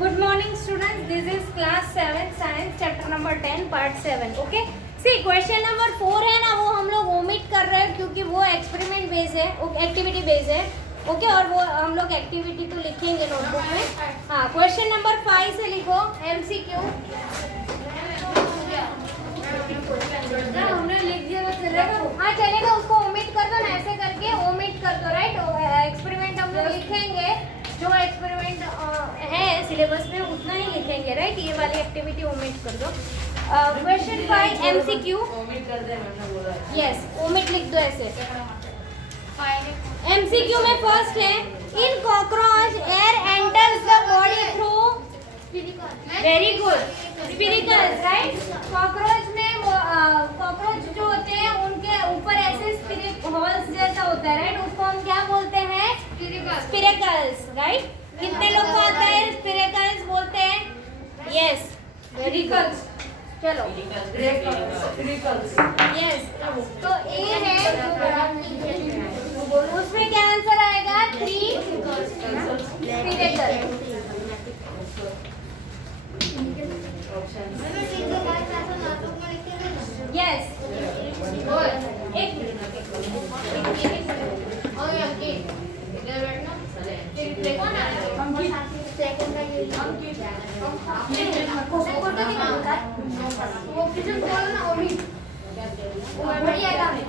Good morning students, this is class 7 science chapter number 10 part 7. Okay, see question number 4 है ना, वो हम लोग omit कर रहे हैं क्योंकि वो experiment base है, activity base है. ओके और वो हम लोग एक्टिविटी तो लिखेंगे नोटबुक में. हाँ, क्वेश्चन नंबर 5 से लिखो MCQ. हमने लिख दिया तो चलेगा. हाँ चलेगा, उसको ओमिट कर दो ना, ऐसे करके ओमिट कर दो. राइट, एक्सपेरिमेंट हम लोग लिखेंगे, जो एक्सपेरिमेंट है सिलेबस में उतना ही लिखेंगे. राइट, ये वाली एक्टिविटी ओमिट कर दो. क्वेश्चन 5 MCQ. ओमिट कर दे, मैंने बोला. यस, ओमिट लिख दो ऐसे. MCQ में फर्स्ट है, इन cockroach air enters the body through. Very good, spiracles. Right, cockroach में कॉकरोच जो होते हैं उनके ऊपर ऐसे स्पिरिक हॉल्स जैसा होता है. राइट, उसको हम क्या बोलते हैं? स्पिरिकल्स. राइट, कितने लोग को आता है स्पिरिकल्स बोलते हैं? Yes, very good. चलो यस, तो ए है, उसमें क्या आंसर आएगा? 3 स्पिरिकल. यस, एक देखो ना, वो किचन बोलो ना, वो भी बढ़िया काम है.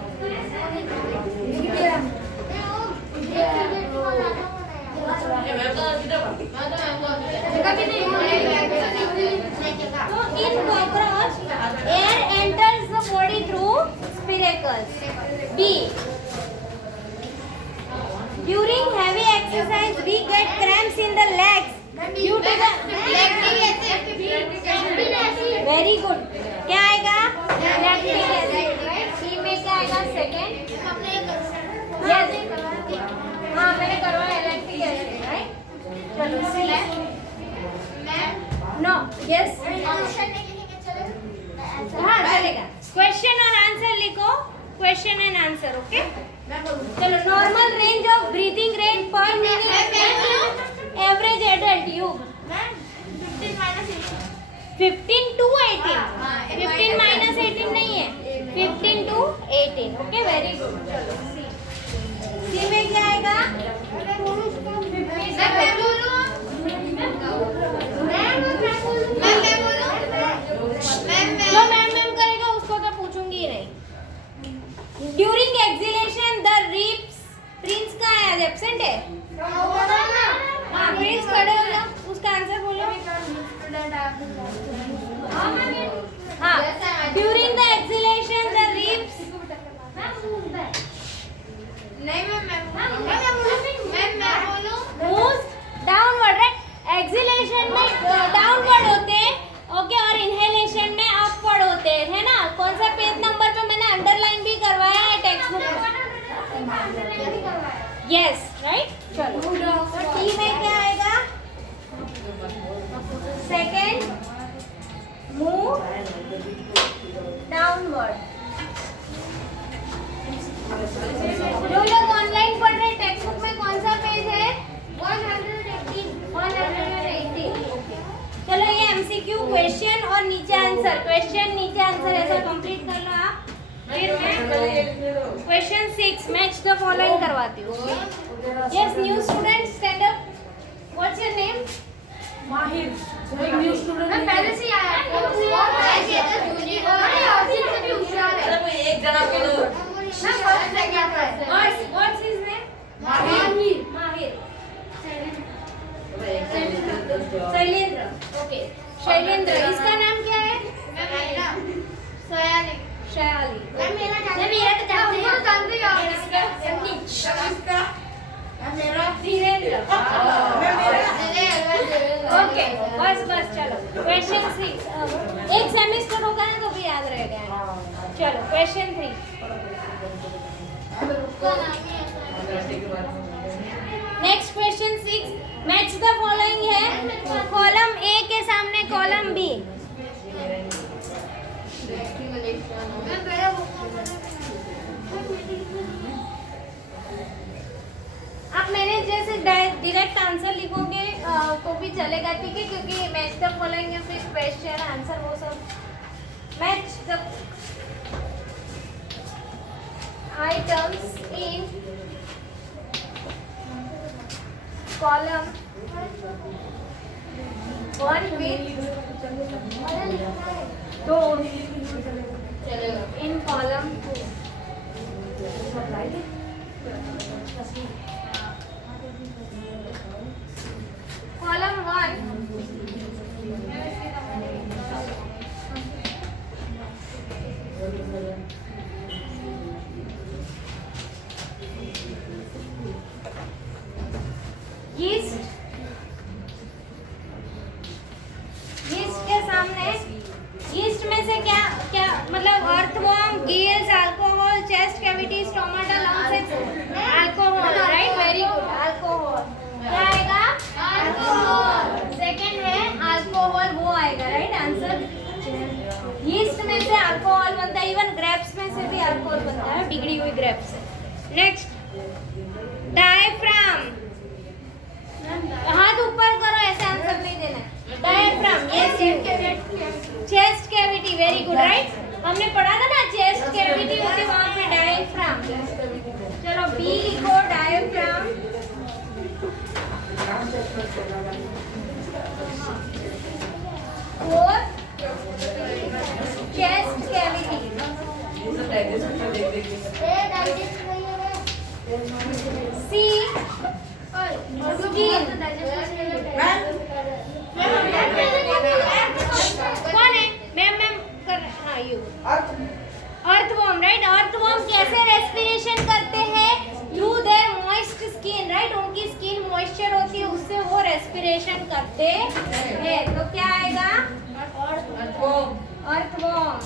तो in cockroach air enters the body through spiracles. B, during heavy exercise we get cramps in the legs due to the lactic acid. Very good. क्या आएगा? lactic acid. right, सी में क्या आएगा? सेकंड. yes, हाँ मैंने करवाया lactic acid. right, चलो सी. No, yes, हाँ चलेगा. क्वेश्चन और आंसर लिखो, क्वेश्चन एंड आंसर. ओके, चलो. Normal range of breathing rate पर मिनट एवरेज एडल्ट यू 15 to 18. 15 minus 18 नहीं है, 15 to 18. Okay, very good. चलो सी में क्या आएगा? जो मैम करेगा उसको तो पूछूंगी ही नहीं. During exhalation the ribs. Prince का है, आज एब्सेंट है. हाँ, प्रिंस खड़े हो जाओ, उसका आंसर बोलो. हाँ, during the exhalation the ribs. नहीं मैं बोलूं मूव्स डाउनवर्ड. राइट, एक्सहेलेशन में डाउनवर्ड होते हैं. ओके, और इनहेलेशन में अपवर्ड होते हैं, है ना. कौन सा पेज नंबर पे मैंने अंडरलाइन भी करवाया है टेक्स्ट बुक में? Yes, right. चलो, टी में क्या आएगा? Second, move downward. जो लोग ऑनलाइन पढ़ रहे हैं, टेक्स्ट बुक में कौन सा पेज है? 118. चलो, ये MCQ क्वेश्चन और नीचे आंसर, क्वेश्चन नीचे आंसर ऐसा कंप्लीट कर लो आप. फिर मैं क्वेश्चन 6 मैच द फॉलोइंग करवाती हूँ. Yes, new student stand up. What's your name? माहिर. न्यू स्टूडेंट पहले से आया है. एक जना के लो ना, फर्स्ट से क्या था? What's his name? माहिर. शैलेंद्र. ओके, शैलेंद्र. इसका नाम क्या है? शयाली. मेरा धीरेंद्र. ओके, बस चलो. क्वेश्चन 6. एक सेमेस्टर होगा ना तो भी याद रहेगा. चलो, क्वेश्चन 3. Next question 6 match the following है. कॉलम ए के सामने कॉलम बी. आप मैंने जैसे डायरेक्ट आंसर लिखोगे तो भी चलेगा, ठीक है, क्योंकि मैच द फॉलोइंग या फिर क्वेश्चन आंसर वो सब match the items in column 1 with those in column 2. Column 1. Yeast के सामने yeast में से क्या क्या मतलब earthworm, gills, alcohol, chest cavity, stomata, lungs, alcohol, right, very good, alcohol क्या आएगा? अल्कोहल। सेकंड है अल्कोहल, वो आएगा, राइट आंसर। यीस्ट में से अल्कोहल बनता है, इवन ग्रेप्स में से भी अल्कोहल बनता है, बिगड़ी हुई ग्रेप्स से। नेक्स्ट डायफ्राम, हाथ ऊपर करो, ऐसे आंसर नहीं देना है। Diaphragm, chest cavity, very good, right, हमने पढ़ा था ना चेस्ट कैविटी होती वहां पे डायफ्राम। चलो बी लिखो, डायफ्राम। और चेस्ट कैविटी, सी स्किन, कौन है मैम कर, हाँ यू, अर्थवर्म, राइट, अर्थवर्म कैसे रेस्पिरेशन करते हैं? Through their moist skin, right, उनकी स्किन मॉइस्चर होती है, उससे वो रेस्पिरेशन करते हैं। तो क्या आएगा? Earthworm.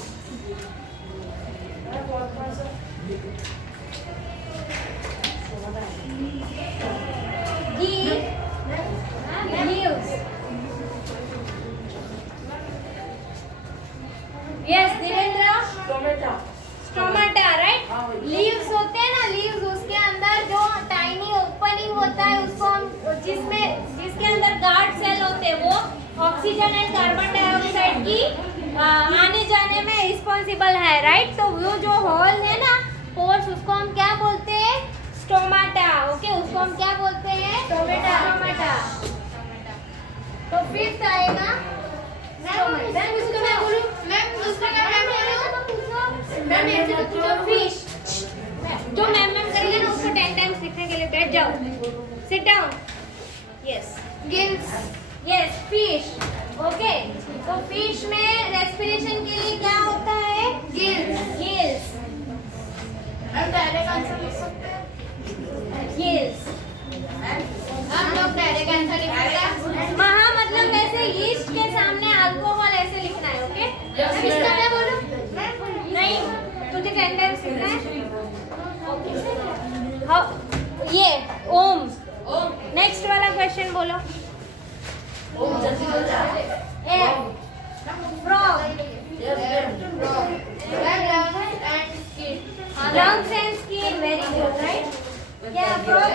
Leaves, yes Devendra, stomata, right, leaves होते हैं ना, लीव्स, उसके अंदर जो टाइनी ओपनिंग होता है उसको हम जिसके अंदर गार्ड सेल होते हैं, वो ऑक्सीजन एंड कार्बन डाइऑक्साइड की आने जाने में रिस्पॉन्सिबल है, राइट। तो वो जो हॉल है ना, पोर्स, उसको हम क्या बोलते हैं? स्टोमाटा, ओके, उसको हम क्या बोलते हैं? स्टोमाटा। तो फिफ्थ आएगा फिश, जो मैम करेंगे ना उसको 10 टाइम्स लिखने के लिए बैठ जाओ, sit down, yes, gills, yes, fish, okay. तो फिश में रेस्पिरेशन के लिए क्या होता है? गिल्स। हम डायरेक्ट आंसर लिख सकते हैं, गिल्स। हम लोग डायरेक्ट आंसर लिख सकते हैं, महा मतलब ऐसे यीस्ट के सामने अल्कोहल ऐसे लिखना है, ओके। इसका क्या बोलूं? नहीं, तुझे 10 टाइम्स लिखना है, ये ओम। नेक्स्ट वाला क्वेश्चन बोलो। Frog, lungs and skin, very good, right. क्या फ्रॉग?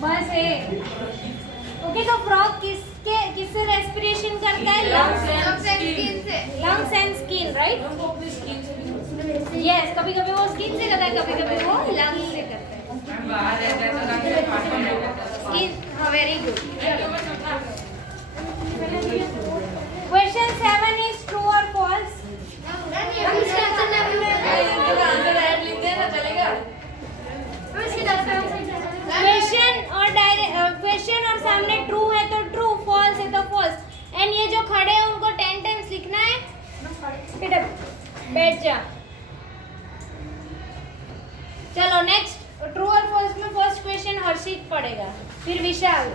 बस है, ओके। तो फ्रॉग किससे रेस्पिरेशन करता है? Lungs and skin, right, yes. कभी कभी वो स्किन से करता है, कभी कभी वो लंग्स से करता है, स्किन, हाँ, very good. Question 7 is true और फॉल्स। क्वेश्चन और सामने ट्रू है तो ट्रू, फॉल्स है तो फॉल्स, एंड ये जो खड़े हैं उनको 10 टाइम्स लिखना है। बैठ जा। चलो नेक्स्ट, ट्रू और फॉल्स में फर्स्ट क्वेश्चन हर्षित पढ़ेगा, फिर विशाल,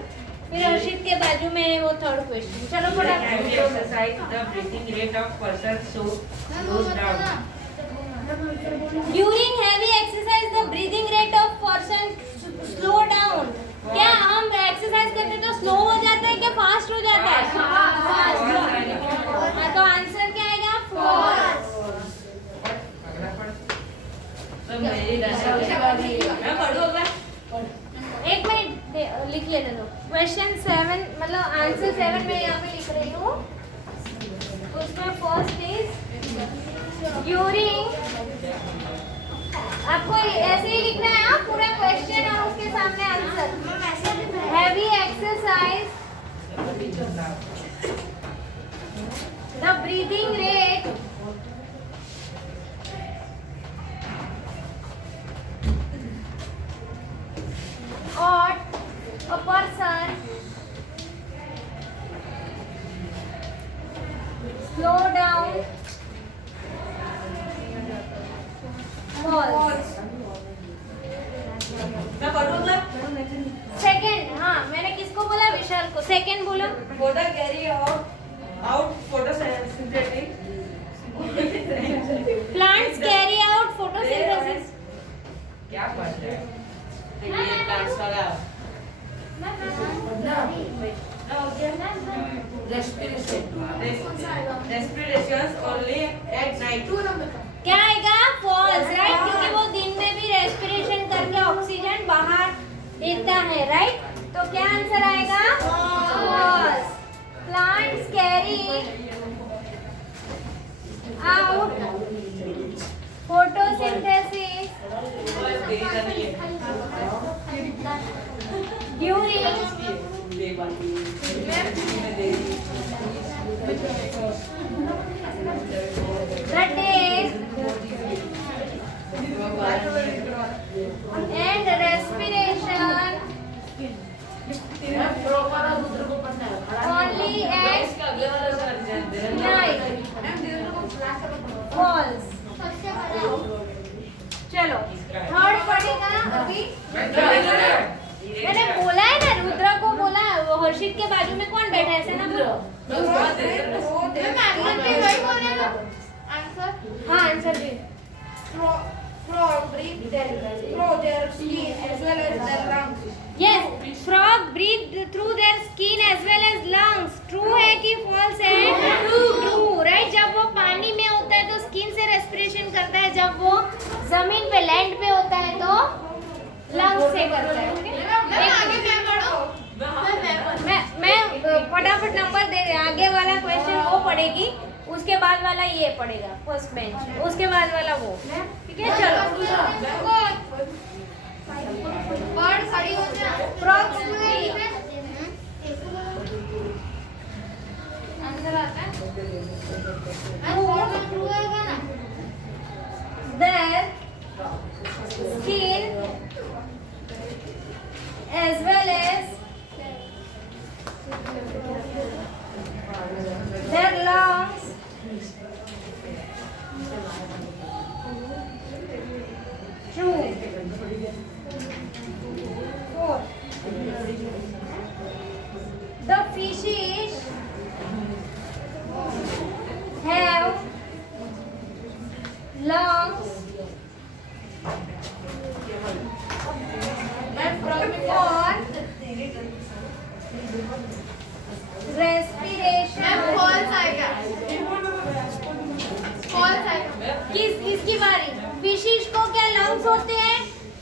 फिर हर्षित के बाजू में वो थर्ड क्वेश्चन। चलो फटाफट। Exercise the breathing rate of person slows down. During heavy exercise, the breathing rate of person slow down. क्या हम एक्सरसाइज करते तो स्लो हो जाता है क्या फास्ट हो जाता है? फास्ट। तो आंसर क्या आएगा? फॉल्स। तो मेरी ये ले लो क्वेश्चन 7 मतलब आंसर 7 मैं यहाँ पे लिख रही हूँ उसमें फर्स्ट इज ड्यूरिंग आपको ऐसे ही लिखना है आप पूरा क्वेश्चन और उसके सामने answer heavy exercise the breathing rate ought a person slow down falls second हाँ मैंने किसको बोला विशाल को सेकंड बोलो Photo carry out photosynthetic. plants carry out photosynthesis क्या पढ़ रहे हैं? देखिए plants लगाओ. Respirations only at night. क्या आएगा फॉल्स राइट क्योंकि वो दिन में भी रेस्पिरेशन करके ऑक्सीजन बाहर देता है राइट तो क्या आंसर आएगा false plants carry out photosynthesis during the day and respiration only at night falls चलो थर्ड पढ़ेगा अभी मैंने बोला है ना रुद्र को बोला वो हर्षित के बाजू में कौन बैठा है ऐसे ना बोलो हाँ आंसर भी yes frog breathe through their skin as well as lungs true है कि false है true right जब वो पानी में होता है तो स्किन से रेस्पिरेशन करता है जब वो जमीन पे लैंड पे होता है तो लंग्स से करता है मैं फटाफट नंबर दे रही आगे वाला क्वेश्चन वो पढ़ेगी उसके बाद वाला ये पढ़ेगा फर्स्ट बेंच उसके बाद वाला वो ठीक है चलो आंसर आता है their skin as well as their lungs true. 4. The fishes have lungs for respiration. किसकी बारी फिशिश को क्या लंग्स होते हैं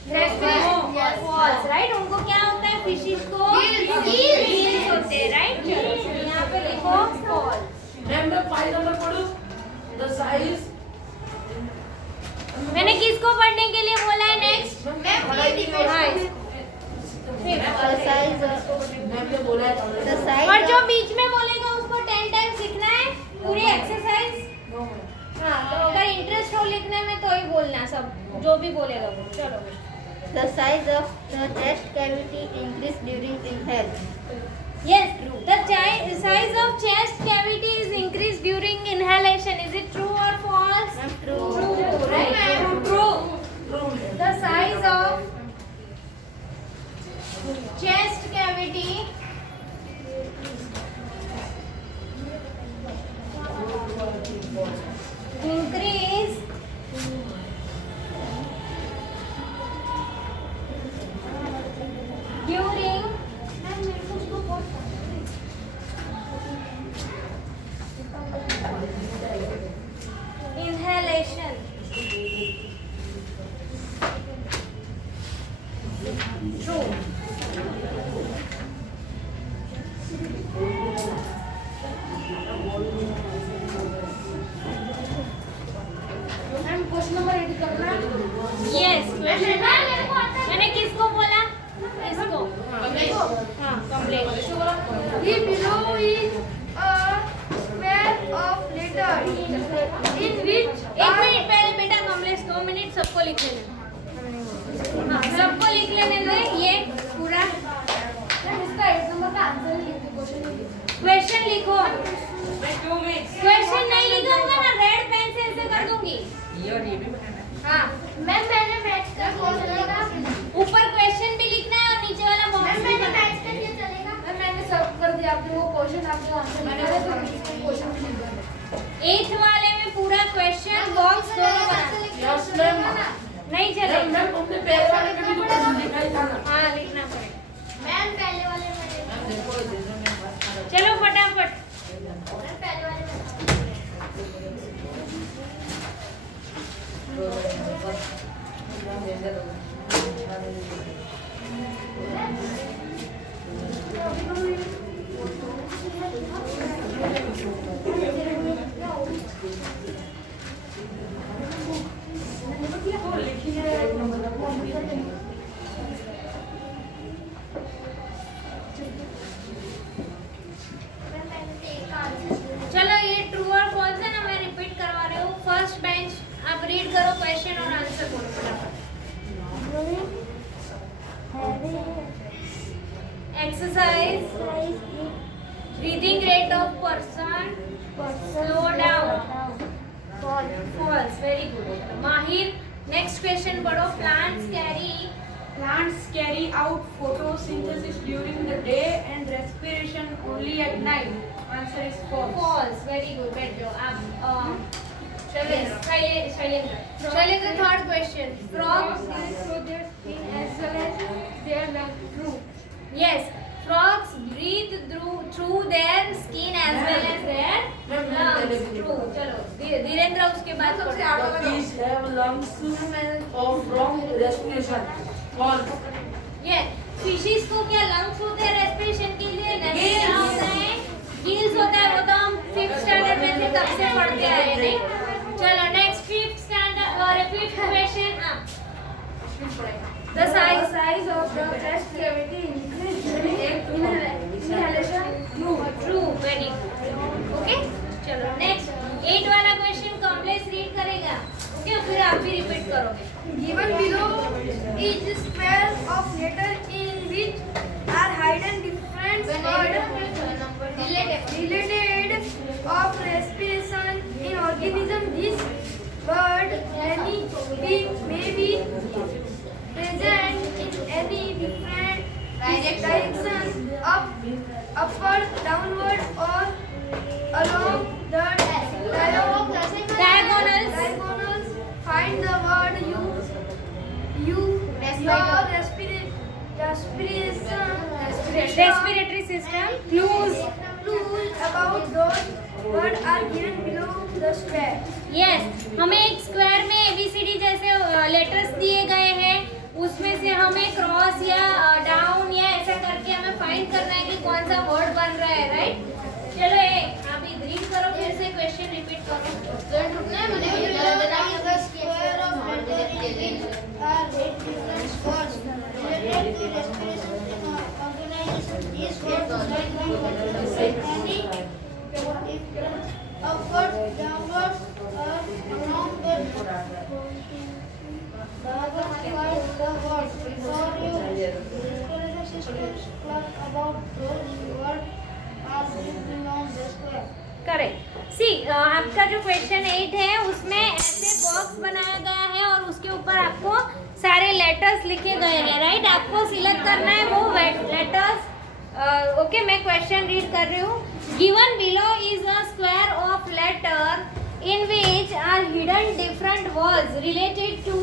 रेस्पिरेशन फॉल्स राइट उनको क्या होता है फिशिश को गिल्स होते हैं राइट यहाँ पे लिखो फॉल्स मैंने किसको पढ़ने के लिए बोला है नेक्स्ट और जो बीच में बोलेगा उसको 10 टाइम्स लिखना है पूरी एक्सरसाइज हाँ तो अगर इंटरेस्ट हो लिखने में तो ही बोलना सब जो भी बोलेगा वो चलो The size of the chest cavity increase during inhale. yes true the size of chest cavity is increased during inhalation is it true or false true right true the size of chest cavity increase during inhalation true मैंने किसको बोला? इसको। हाँ, Kamlesh. The below is a square of letters in which एक मिनट पहले बेटा कमलेश 2 मिनट सबको लिख लेने। हाँ, सबको लिख लेने दो ये पूरा। इसका 1 नंबर का आंसर लिख दो, क्वेश्चन लिखो। मैं 2 मिनट्स क्वेश्चन नहीं लिखूंगा ना, रेड पेन से ऐसे कर दूंगी। ये और ये भी बनाना है। हाँ, मैंने मैथ्स का क्वेश्चन लिखा। ऊपर क्वेश्चन भी लिखना है और नीचे वाला बॉक्स भी मैंने भरना है। मैथ्स का किया चलेगा। मैंने सब कर दिया, आपने वो क्वेश्चन आपने आंसर लिखा है तो क्वेश्चन भी लिख दो। 8th वाले में पूरा क्वेश्चन बॉक्स दोनों बना। नहीं चलेगा। मैम अपने पैर वाले का भी तो क्वेश्चन लिखा ही था ना। हाँ, लिखना पड़ेगा। मैम पहले वाले में मैम देखो देखो मेरे पास चलो फटाफट। मैम पहले वाले में चलो ये ट्रू और फॉल्स है ना, मैं रिपीट करवा रही हूँ। फर्स्ट बेंच आप रीड करो क्वेश्चन और आंसर बोलो फटाफट। Exercise breathing rate of person slow down false. Very good Mahir. Next question पढ़ो। Plants carry out photosynthesis during the day and respiration only at night. Answer is false. False. Very good, बैठ जाओ आप। Shailendra third question. Frogs yes, frogs breathe through their skin as well as their lungs. True. चलो धीरेन्द्र उसके बाद Fish have lungs of wrong respiration. False. ये फिशेस को क्या लंग्स होते हैं रेस्पिरेशन के लिए? नहीं, क्या होता है? गिल्स होता है। वो तो हम 5th स्टैंडर्ड में थे तब से पढ़ते आए हैं, नहीं? चलो नेक्स्ट 5th स्टैंडर्ड और 5th question. The size of the chest cavity increase during inhalation. True. Very good. Okay. चलो नेक्स्ट 8 वाला क्वेश्चन कमलेश रीड करेगा। ओके, फिर आप भी रिपीट करोगे। Given below is the square of letters in which are hidden different words related of respiration in organism. This word may be present in any different directions, upward, downward, or along the Diagonals. Find the word your Respiratory system. Clues. about those words are given below the square. Yes, हमें एक स्क्वायर में ABCD जैसे लेटर्स दिए गए हैं, उसमें से हमें क्रॉस या डाउन या ऐसा करके हमें फाइंड करना है कि कौन सा वर्ड बन रहा है, राइट? चलो आप रीड करो, फिर से क्वेश्चन रिपीट करो। Upwards, downwards, or along the words. For you, respiration systems about those words are written on the square. Correct. C आपका जो क्वेश्चन 8 है उसमें ऐसे बॉक्स बनाया गया है और उसके ऊपर आपको सारे लेटर्स लिखे गए हैं, राइट? आपको सिलेक्ट करना है वो लेटर्स। ओके, मैं क्वेश्चन रीड कर रही हूँ। Given below is a square of letter in which are hidden different words related to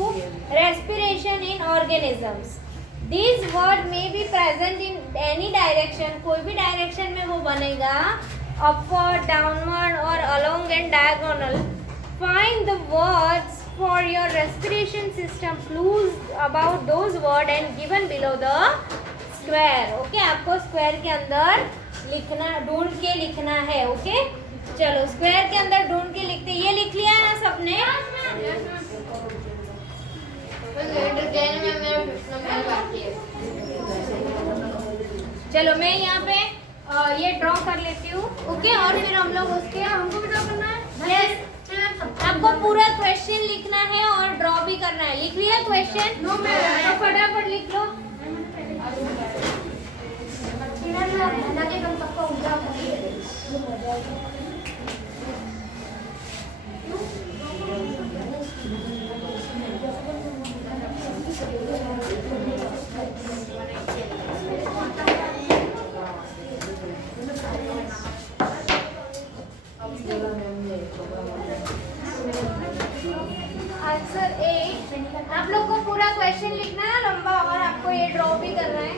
respiration in organisms. These words may be present in any direction. कोई भी डायरेक्शन में वो बनेगा, upward, downward or along and diagonal. Find the words for your respiration system. Clues about those words and given below the square. Okay, आपको square के अंदर लिखना, ढूंढ के लिखना है। ओके, चलो स्क्वायर के अंदर ढूंढ के लिखते। ये लिख लिया है ना सबने? चलो मैं यहाँ पे ये ड्रॉ कर लेती हूँ, ओके। और फिर हम लोग उसके हमको भी ड्रॉ करना है। यस, आपको पूरा क्वेश्चन लिखना है और ड्रॉ भी करना है। लिख लिया क्वेश्चन? तो फटाफट लिख लो। Answer A. आप लोग को पूरा क्वेश्चन लिखना है लंबा, और आपको ये ड्रॉ भी करना है।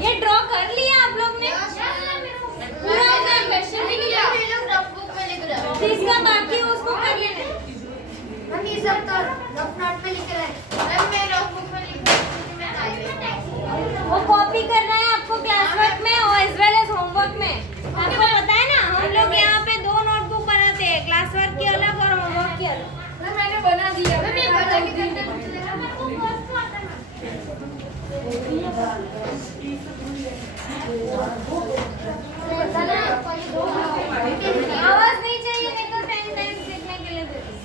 ये ड्रॉ कर लिया आप लोग ने? पूरा अपना क्वेश्चन लिख लिया? जिसका बाकी है उसको कर लेना। हम ये सब तो रफ नोट में लिख रहे हैं। मैं रफ बुक में लिख रही हूँ। वो कॉपी करना है आपको क्लास वर्क में और एज वेल एज होमवर्क में। आपको पता है ना, हम लोग यहाँ पे 2 नोटबुक बनाते हैं, क्लास वर्क की अलग और होमवर्क की अलग। मैंने बना दिया। आवाज नहीं चाहिए, नहीं तो 10 टाइम्स लिखने के लिए दे दो।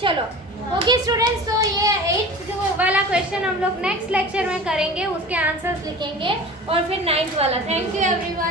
चलो ओके स्टूडेंट्स, तो ये 8th वाला क्वेश्चन हम लोग नेक्स्ट लेक्चर में करेंगे, उसके आंसर्स लिखेंगे और फिर 9th वाला। Thank you everyone.